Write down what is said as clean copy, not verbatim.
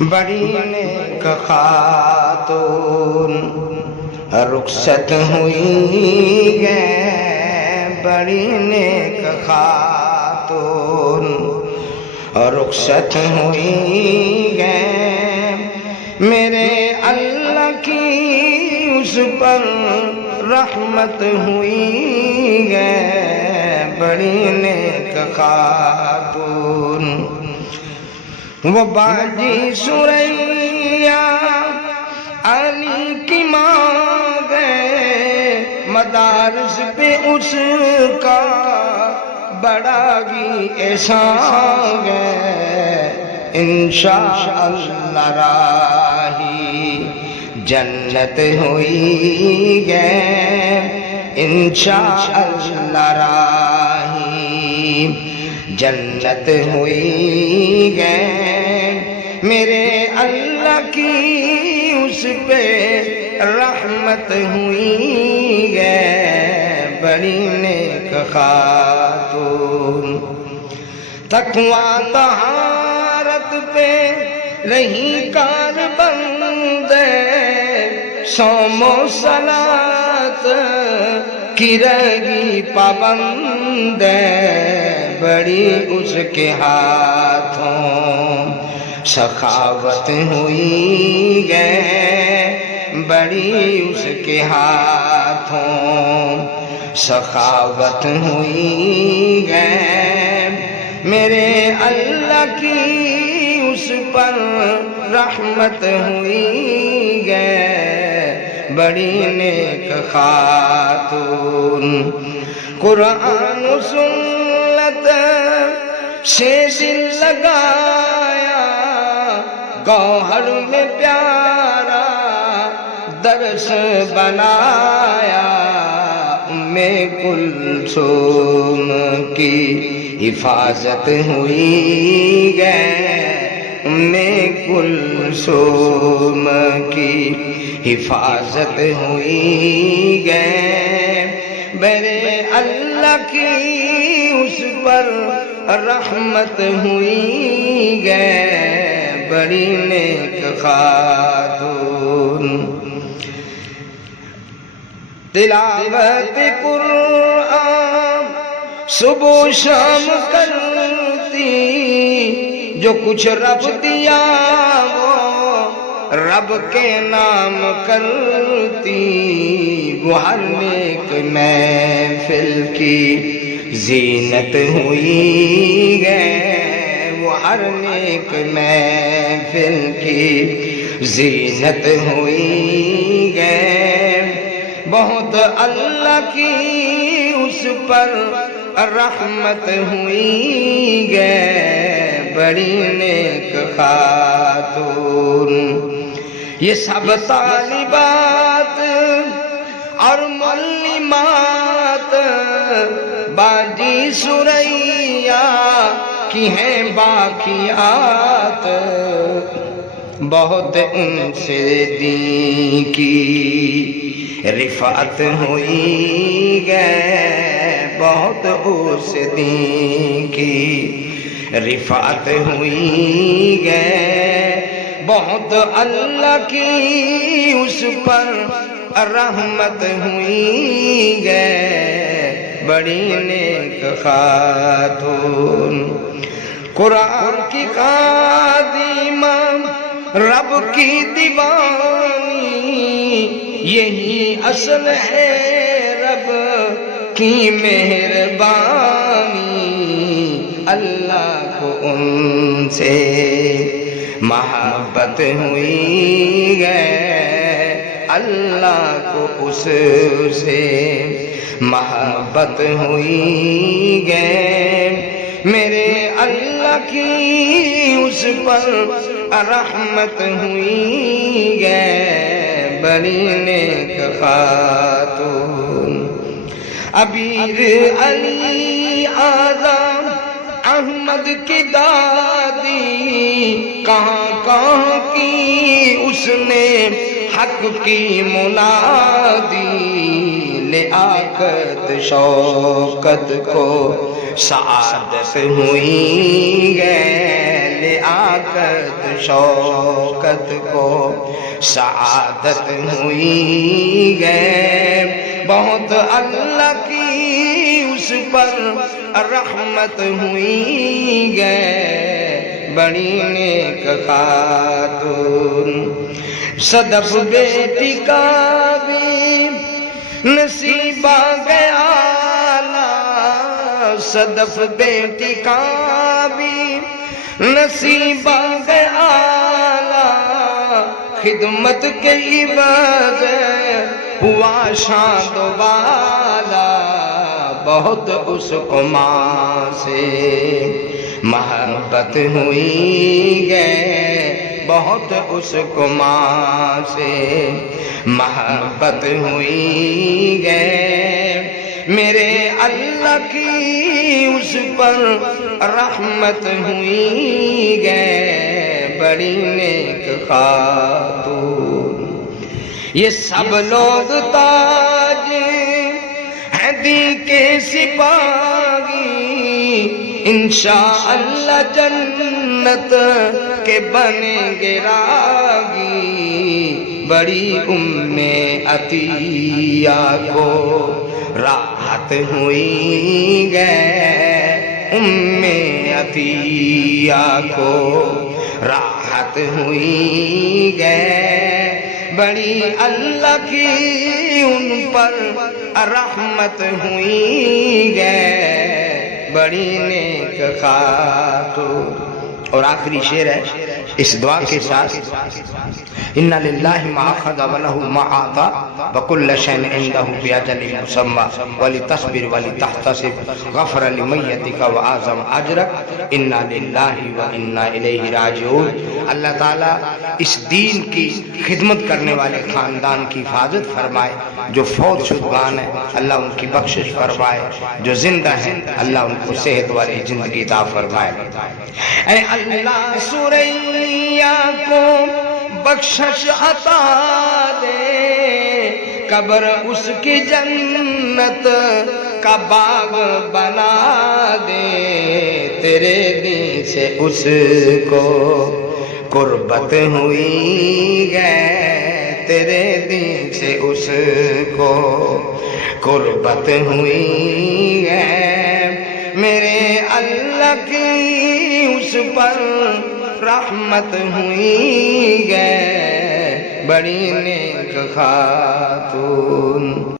بڑی نیک خاتون رخصت ہوئی گئے، بڑی نیک خاتون رخصت ہوئی گئے، میرے اللہ کی اس پر رحمت ہوئی گئے، بڑی نیک خاتون۔ وہ باجی سوریا علی کی ماں گئے، مدارس پہ اس کا بڑا ہی احسان گئے، انشاءاللہ راہی جنت ہوئی گئے، انشاءاللہ راہی جنت ہوئی گئے، میرے اللہ کی اس پہ رحمت ہوئی گئے، بڑی نیک خاتون۔ تقویٰ طہارت پہ رہی کاربند، صوم و صلاۃ کی رہی پابند، بڑی اس کے ہاتھوں سخاوت ہوئی گئے، بڑی اس کے ہاتھوں سخاوت ہوئی گئے، میرے اللہ کی اس پر رحمت ہوئی گئے، بڑی نیک خاتون۔ قرآن و سنت سے دل لگایا، گوہر میں پیارا درس بنایا، ام کلثوم کی حفاظت ہوئی گئے، ام کلثوم کی حفاظت ہوئی گئے، میرے اللہ کی اس پر رحمت ہوئی گئے، بڑی نیک خاتون۔ تلاوت قرآن صبح و شام کرتی، جو کچھ رب دیا وہ رب کے نام کرتی، وہ ہر نیک محفل کی زینت ہوئی گئے، وہ ہر نیک محفل کی زینت ہوئی گئے، بہت اللہ کی اس پر رحمت ہوئی گئے، بڑی نیک خاتون۔ یہ سب طالبات اور معلمات باجی سوریا کی ہیں باقیات، بہت ان سے دین کی رفعت ہوئی گئے، بہت اس دین کی رفعت ہوئی گئے، بہت اللہ کی اس پر رحمت ہوئی گئے، بڑی نیک خاتون۔ قرآن کی خادمہ رب کی دیوانی، یہی اصل ہے رب کی مہربانی، اللہ کو ان سے محبت ہوئی گئے، اللہ کو اس سے محبت ہوئی گئے، میرے اللہ کی اس پر رحمت ہوئی گئے، بڑی نیک خاتون۔ ابیر علی اعظم احمد کی دادی، کہاں کہاں کی اس نے حق کی منادی، لیاقت شوکت کو سعادت ہوئی گئے، لیاقت شوکت کو سعادت ہوئی گئے، بہت اللہ کی اس پر رحمت ہوئی گئے، بڑی نیک خاتون۔ صدف بیٹی کا بھی نصیب آ گیا، صدف بیٹی کا بھی نصیب آ گیا، خدمت کے عوض ہوا شان و بالا، بہت اس کو ماں سے محبت ہوئی گئے، بہت اس کو ماں سے محبت ہوئی گئے، میرے اللہ کی اس پر رحمت ہوئی گئے، بڑی نیک خاتون۔ یہ سب لوگ تاج ہیں دین کے سپاہی، انشاءاللہ جنت کے بنیں گے راہی، بڑی ام عطیہ کو راحت ہوئی گئے، ام عطیہ کو راحت ہوئی گئے، بڑی اللہ کی ان پر رحمت ہوئی گئے، بڑی نیک خاتون۔ اور آخری شعر ہے اس دعا کے ساتھ، اِنَّ لِلَّهِ مَا أَخَذَ وَلَهُ مَا أَعْطَى وَكُلَّ شَيْءٍ عِندَهُ بِأَجَلٍ مُّسَمًّى وَلِتَصْبِرْ وَلِتَحْتَسِبْ غَفَرَ لِمَيِّتِكَ وَأَعْظَمَ أَجْرَكَ إِنَّا لِلَّهِ وَإِنَّا إِلَيْهِ راجعون۔ اللہ تعالیٰ اس دین کی خدمت کرنے والے خاندان کی حفاظت فرمائے، جو فوت شدگان ہیں اللہ ان کی بخشش فرمائے، جو زندہ ہیں اللہ ان کو صحت والی زندگی عطا فرمائے۔ اے اللہ سوریا کو بخشش عطا دے، قبر اس کی جنت کا باغ بنا دے، تیرے دین سے اس کو قربت ہوئی گئے، تیرے دین سے اس کو قربت ہوئی گئے، میرے اللہ کی اس پر رحمت ہوئی گئے، بڑی نیک خاتون۔